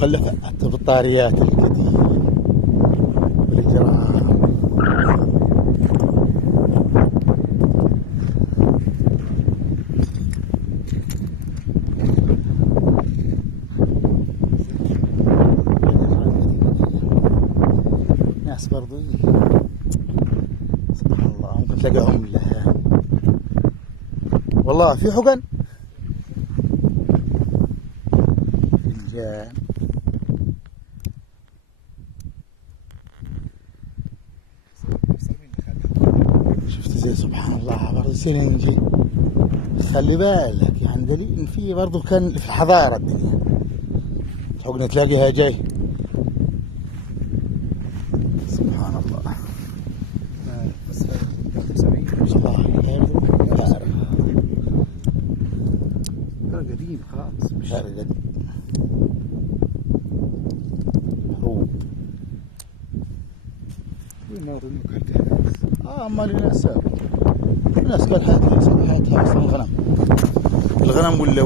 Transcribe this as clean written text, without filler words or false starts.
مخلفات البطاريات القديمة والجرام. ناس برضو سبحان الله ممكن تلاقيهم لها والله في حقن فنجان. شفت زي سبحان الله برضو سرنجي. خلي بالك يعني دليل ان في برضو كان في الحضارة الدنيا حقنة تلاقيها جاي. سبحان الله. بس 73 والله قديم خالص مش قديم. هو الماضي مكلف. امال الناس كل حياتها اصلا الغنم ولا